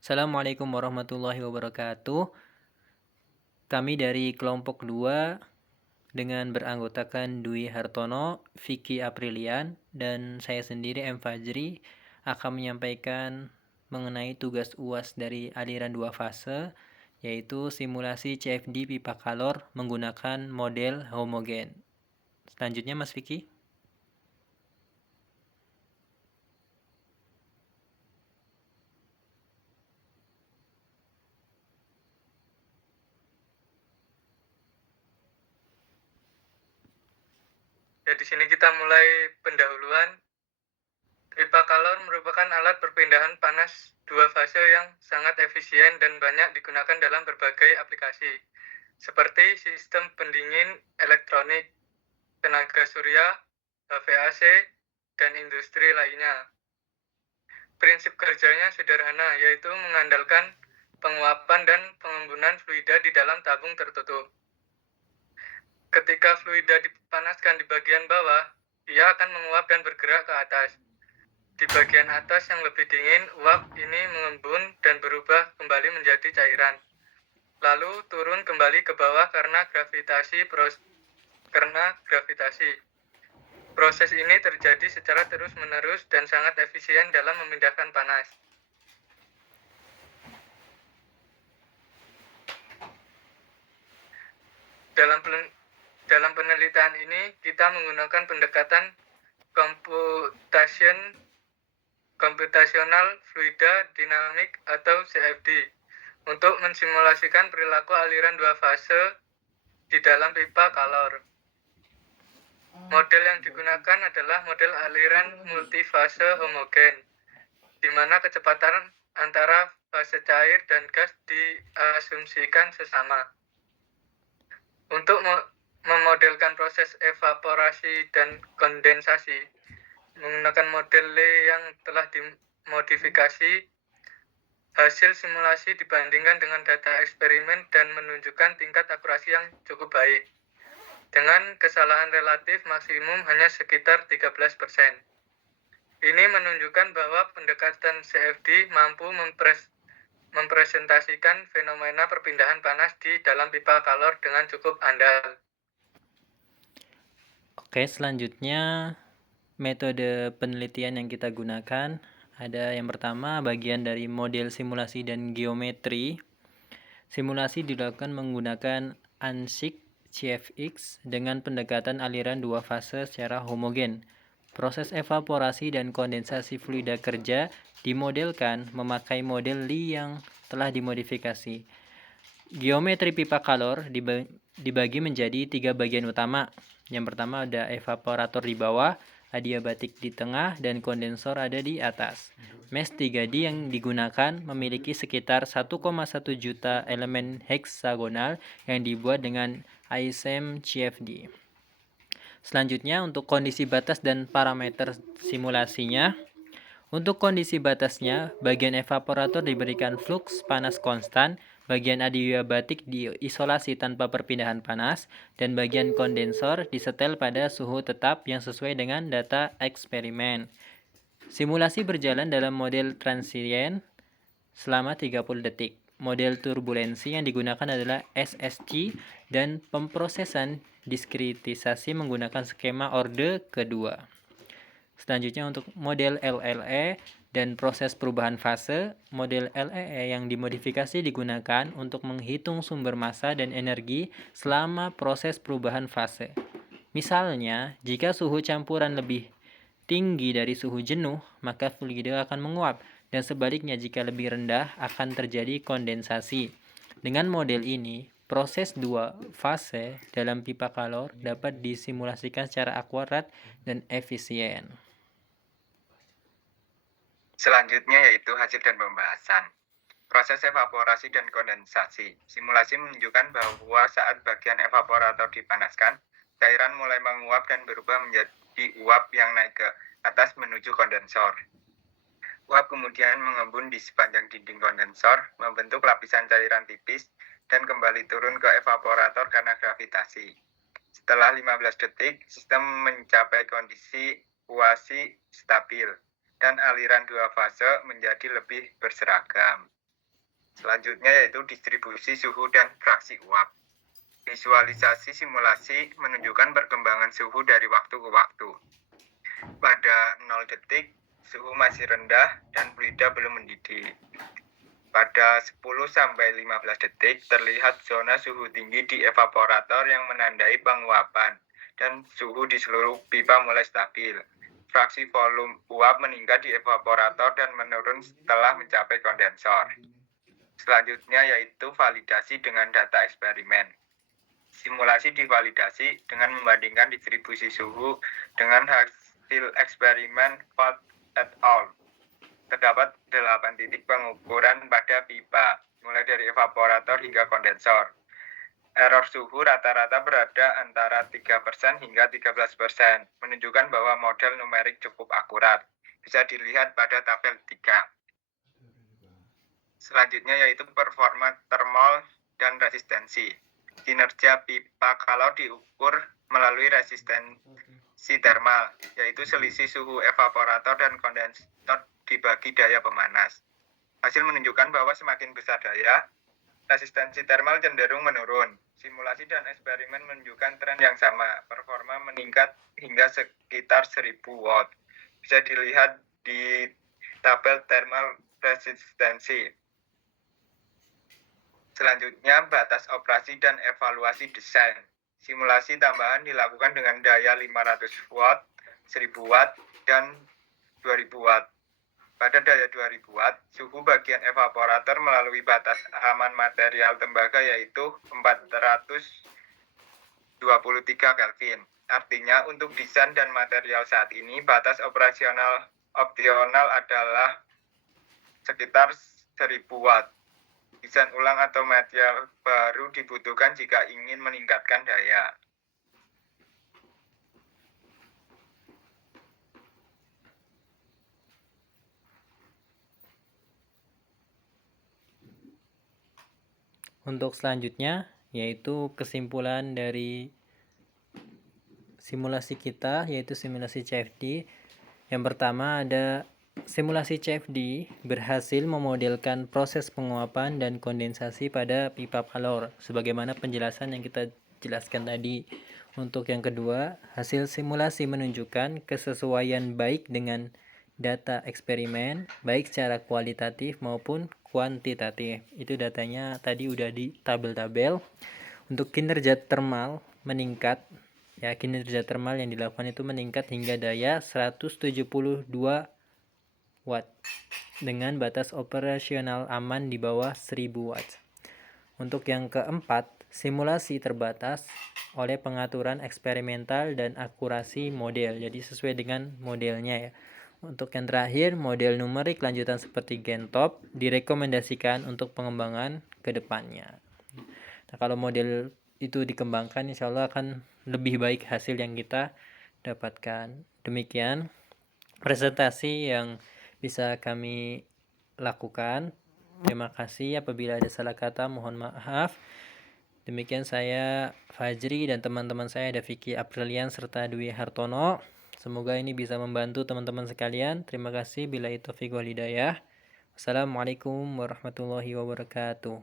Assalamualaikum warahmatullahi wabarakatuh. Kami dari kelompok 2 dengan beranggotakan Dwi Hartono, Vicky Aprilian, dan saya sendiri M. Fajri akan menyampaikan mengenai tugas UAS dari aliran 2 fase, yaitu simulasi CFD pipa kalor menggunakan model homogen. Selanjutnya Mas Vicky. Ya, di sini kita mulai pendahuluan. Pipa kalor merupakan alat perpindahan panas dua fase yang sangat efisien dan banyak digunakan dalam berbagai aplikasi, seperti sistem pendingin elektronik, tenaga surya, HVAC, dan industri lainnya. Prinsip kerjanya sederhana, yaitu mengandalkan penguapan dan pengembunan fluida di dalam tabung tertutup. Ketika fluida dipanaskan di bagian bawah, ia akan menguap dan bergerak ke atas. Di bagian atas yang lebih dingin, uap ini mengembun dan berubah kembali menjadi cairan. Lalu turun kembali ke bawah karena gravitasi. Proses ini terjadi secara terus-menerus dan sangat efisien dalam memindahkan panas. Dalam penelitian ini, kita menggunakan pendekatan computational fluida dynamic atau CFD untuk mensimulasikan perilaku aliran dua fase di dalam pipa kalor. Model yang digunakan adalah model aliran multifase homogen, di mana kecepatan antara fase cair dan gas diasumsikan sesama. Untuk memodelkan proses evaporasi dan kondensasi, menggunakan model Lee yang telah dimodifikasi, hasil simulasi dibandingkan dengan data eksperimen dan menunjukkan tingkat akurasi yang cukup baik, dengan kesalahan relatif maksimum hanya sekitar 13%. Ini menunjukkan bahwa pendekatan CFD mampu mempresentasikan fenomena perpindahan panas di dalam pipa kalor dengan cukup andal. Oke, selanjutnya metode penelitian yang kita gunakan ada yang pertama bagian dari model simulasi dan geometri. Simulasi dilakukan menggunakan ANSYS CFX dengan pendekatan aliran dua fase secara homogen. Proses evaporasi dan kondensasi fluida kerja dimodelkan memakai model Lee yang telah dimodifikasi. Geometri pipa kalor dibagi menjadi 3 bagian utama. Yang pertama ada evaporator di bawah, adiabatik di tengah, dan kondensor ada di atas. Mesh 3D yang digunakan memiliki sekitar 1,1 juta elemen heksagonal yang dibuat dengan ISM CFD. Selanjutnya untuk kondisi batas dan parameter simulasinya. Untuk kondisi batasnya, bagian evaporator diberikan fluks panas konstan, bagian adiabatik diisolasi tanpa perpindahan panas, dan bagian kondensor disetel pada suhu tetap yang sesuai dengan data eksperimen. Simulasi berjalan dalam model transient selama 30 detik. Model turbulensi yang digunakan adalah SSC dan pemprosesan diskritisasi menggunakan skema orde kedua. Selanjutnya untuk model LLE dan proses perubahan fase, model LEE yang dimodifikasi digunakan untuk menghitung sumber massa dan energi selama proses perubahan fase. Misalnya, jika suhu campuran lebih tinggi dari suhu jenuh, maka fluida akan menguap, dan sebaliknya jika lebih rendah akan terjadi kondensasi. Dengan model ini, proses dua fase dalam pipa kalor dapat disimulasikan secara akurat dan efisien. Selanjutnya yaitu hasil dan pembahasan. Proses evaporasi dan kondensasi. Simulasi menunjukkan bahwa saat bagian evaporator dipanaskan, cairan mulai menguap dan berubah menjadi uap yang naik ke atas menuju kondensor. Uap kemudian mengembun di sepanjang dinding kondensor, membentuk lapisan cairan tipis, dan kembali turun ke evaporator karena gravitasi. Setelah 15 detik, sistem mencapai kondisi kuasi stabil, dan aliran dua fase menjadi lebih berseragam. Selanjutnya yaitu distribusi suhu dan fraksi uap. Visualisasi simulasi menunjukkan perkembangan suhu dari waktu ke waktu. Pada 0 detik, suhu masih rendah dan fluida belum mendidih. Pada 10-15 detik, terlihat zona suhu tinggi di evaporator yang menandai penguapan, dan suhu di seluruh pipa mulai stabil. Fraksi volume uap meningkat di evaporator dan menurun setelah mencapai kondensor. Selanjutnya yaitu validasi dengan data eksperimen. Simulasi divalidasi dengan membandingkan distribusi suhu dengan hasil eksperimen Ford et al. Terdapat 8 titik pengukuran pada pipa, mulai dari evaporator hingga kondensor. Error suhu rata-rata berada antara 3% hingga 13%, menunjukkan bahwa model numerik cukup akurat. Bisa dilihat pada tabel 3. Selanjutnya yaitu performa termal dan resistensi. Kinerja pipa kalau diukur melalui resistensi termal, yaitu selisih suhu evaporator dan kondensor dibagi daya pemanas. Hasil menunjukkan bahwa semakin besar daya, resistensi termal cenderung menurun. Simulasi dan eksperimen menunjukkan tren yang sama, performa meningkat hingga sekitar 1000 watt. Bisa dilihat di tabel thermal resistensi. Selanjutnya, batas operasi dan evaluasi desain. Simulasi tambahan dilakukan dengan daya 500 watt, 1000 watt, dan 2000 watt. Pada daya 2000 watt, suhu bagian evaporator melalui batas aman material tembaga yaitu 423 Kelvin. Artinya, untuk desain dan material saat ini, batas operasional opsional adalah sekitar 1000 watt. Desain ulang atau material baru dibutuhkan jika ingin meningkatkan daya. Untuk selanjutnya yaitu kesimpulan dari simulasi kita, yaitu simulasi CFD. Yang pertama ada simulasi CFD berhasil memodelkan proses penguapan dan kondensasi pada pipa palor sebagaimana penjelasan yang kita jelaskan tadi. Untuk yang kedua, hasil simulasi menunjukkan kesesuaian baik dengan data eksperimen baik secara kualitatif maupun kuantitatif. Itu datanya tadi udah di tabel-tabel. Untuk kinerja termal meningkat, ya kinerja termal yang dilakukan itu meningkat hingga daya 172 watt dengan batas operasional aman di bawah 1000 watt. Untuk yang keempat, simulasi terbatas oleh pengaturan eksperimental dan akurasi model, jadi sesuai dengan modelnya ya. Untuk yang terakhir, model numerik lanjutan seperti GenTop direkomendasikan untuk pengembangan ke depannya. Nah, kalau model itu dikembangkan, insya Allah akan lebih baik hasil yang kita dapatkan. Demikian presentasi yang bisa kami lakukan. Terima kasih, apabila ada salah kata mohon maaf. Demikian saya Fajri dan teman-teman saya ada Vicky Aprilian serta Dwi Hartono. Semoga ini bisa membantu teman-teman sekalian. Terima kasih. Billahi taufiq wal hidayah. Wassalamualaikum warahmatullahi wabarakatuh.